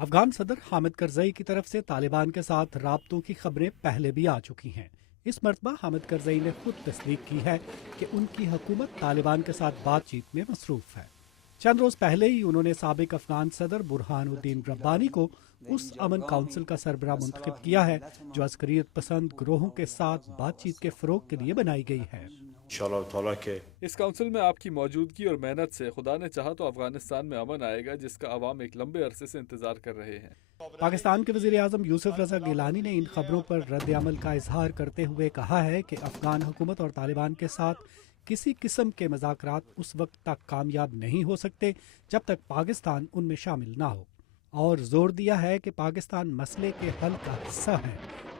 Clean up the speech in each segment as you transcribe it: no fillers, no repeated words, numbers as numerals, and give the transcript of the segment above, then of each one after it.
افغان صدر حامد کرزئی کی طرف سے طالبان کے ساتھ رابطوں کی خبریں پہلے بھی آ چکی ہیں۔ اس مرتبہ حامد کرزئی نے خود تصدیق کی ہے کہ ان کی حکومت طالبان کے ساتھ بات چیت میں مصروف ہے۔ چند روز پہلے ہی انہوں نے سابق افغان صدر برہان الدین ربانی کو اس امن کونسل کا سربراہ منتخب کیا ہے جو عسکریت پسند گروہوں کے ساتھ بات چیت کے فروغ کے لیے بنائی گئی ہے۔ اس کونسل میں آپ کی موجودگی اور محنت سے خدا نے چاہا تو افغانستان میں امن آئے گا جس کا عوام ایک لمبے عرصے سے انتظار کر رہے ہیں۔ پاکستان کے وزیر اعظم یوسف رضا گیلانی نے ان خبروں پر رد عمل کا اظہار کرتے ہوئے کہا ہے کہ افغان حکومت اور طالبان کے ساتھ کسی قسم کے مذاکرات اس وقت تک کامیاب نہیں ہو سکتے جب تک پاکستان ان میں شامل نہ ہو، اور زور دیا ہے کہ پاکستان مسئلے کے حل کا حصہ ہے،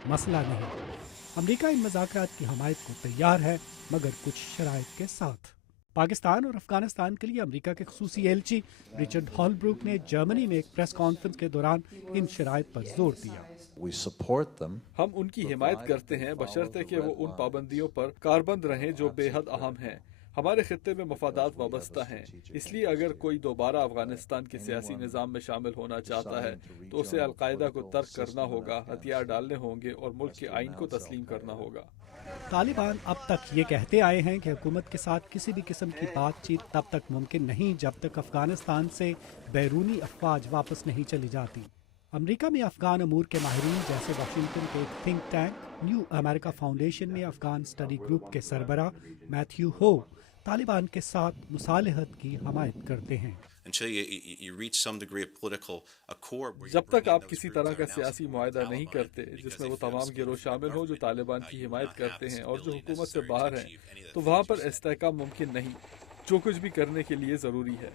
مسئلہ نہیں۔ امریکہ ان مذاکرات کی حمایت کو تیار ہے مگر کچھ شرائط کے ساتھ۔ پاکستان اور افغانستان کے لیے امریکہ کے خصوصی ایلچی رچرڈ ہالبروک نے جرمنی میں ایک پریس کانفرنس کے دوران ان شرائط پر زور دیا۔ ہم ان کی حمایت کرتے ہیں بشرطے کہ وہ ان پابندیوں پر کاربند رہیں جو بے حد اہم ہیں۔ ہمارے خطے میں مفادات وابستہ ہیں، اس لیے اگر کوئی دوبارہ افغانستان کے سیاسی نظام میں شامل ہونا چاہتا ہے تو اسے القاعدہ کو ترک کرنا ہوگا، ہتھیار ڈالنے ہوں گے اور ملک کے آئین کو تسلیم کرنا ہوگا۔ طالبان اب تک یہ کہتے آئے ہیں کہ حکومت کے ساتھ کسی بھی قسم کی بات چیت تب تک ممکن نہیں جب تک افغانستان سے بیرونی افواج واپس نہیں چلی جاتی۔ امریکہ میں افغان امور کے ماہرین جیسے واشنگٹن کے ایک تھنک ٹینک نیو امریکہ فاؤنڈیشن میں افغان اسٹڈی گروپ کے سربراہ میتھیو ہو طالبان کے ساتھ مصالحت کی حمایت کرتے ہیں۔ جب تک آپ کسی طرح کا سیاسی معاہدہ نہیں کرتے جس میں وہ تمام گروہ شامل ہوں جو طالبان کی حمایت کرتے ہیں اور جو حکومت سے باہر ہیں، تو وہاں پر استحکام ممکن نہیں، جو کچھ بھی کرنے کے لیے ضروری ہے۔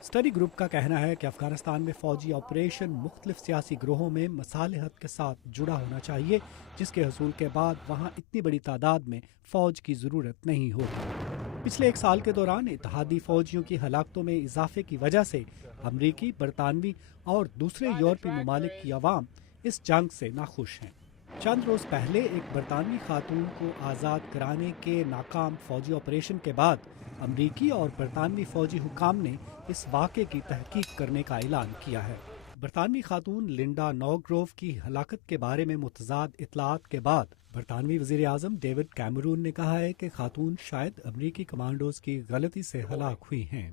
اسٹڈی گروپ کا کہنا ہے کہ افغانستان میں فوجی آپریشن مختلف سیاسی گروہوں میں مصالحت کے ساتھ جڑا ہونا چاہیے جس کے حصول کے بعد وہاں اتنی بڑی تعداد میں فوج کی ضرورت نہیں ہوگی۔ پچھلے ایک سال کے دوران اتحادی فوجیوں کی ہلاکتوں میں اضافے کی وجہ سے امریکی، برطانوی اور دوسرے یورپی ممالک کی عوام اس جنگ سے ناخوش ہیں۔ چند روز پہلے ایک برطانوی خاتون کو آزاد کرانے کے ناکام فوجی آپریشن کے بعد امریکی اور برطانوی فوجی حکام نے اس واقعے کی تحقیق کرنے کا اعلان کیا ہے۔ برطانوی خاتون لنڈا نوگروو کی ہلاکت کے بارے میں متضاد اطلاعات کے بعد برطانوی وزیر اعظم ڈیوڈ کیمرون نے کہا ہے کہ خاتون شاید امریکی کمانڈوز کی غلطی سے ہلاک ہوئی ہیں۔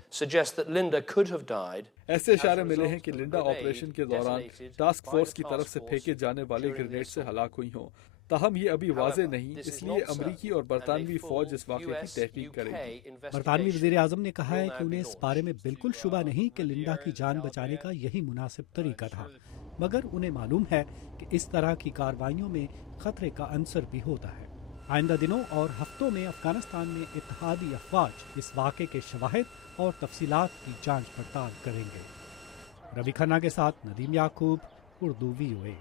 ایسے اشارے ملے ہیں کہ لنڈا آپریشن کے دوران ٹاسک فورس کی طرف سے پھینکے جانے والے گرینیڈ سے ہلاک ہوئی ہوں، تاہم یہ ابھی واضح نہیں، اس لیے امریکی اور برطانوی فوج اس واقعے کی تحقیق کرے گی۔ برطانوی وزیر اعظم نے کہا ہے کہ انہیں اس بارے میں بالکل شبہ نہیں کہ لنڈا کی جان بچانے کا یہی مناسب طریقہ تھا، مگر انہیں معلوم ہے کہ اس طرح کی کارروائیوں میں خطرے کا عنصر بھی ہوتا ہے۔ آئندہ دنوں اور ہفتوں میں افغانستان میں اتحادی افواج اس واقعے کے شواہد اور تفصیلات کی جانچ پڑتال کریں گے۔ روی کھنہ کے ساتھ ندیم یعقوب، اردو VOA۔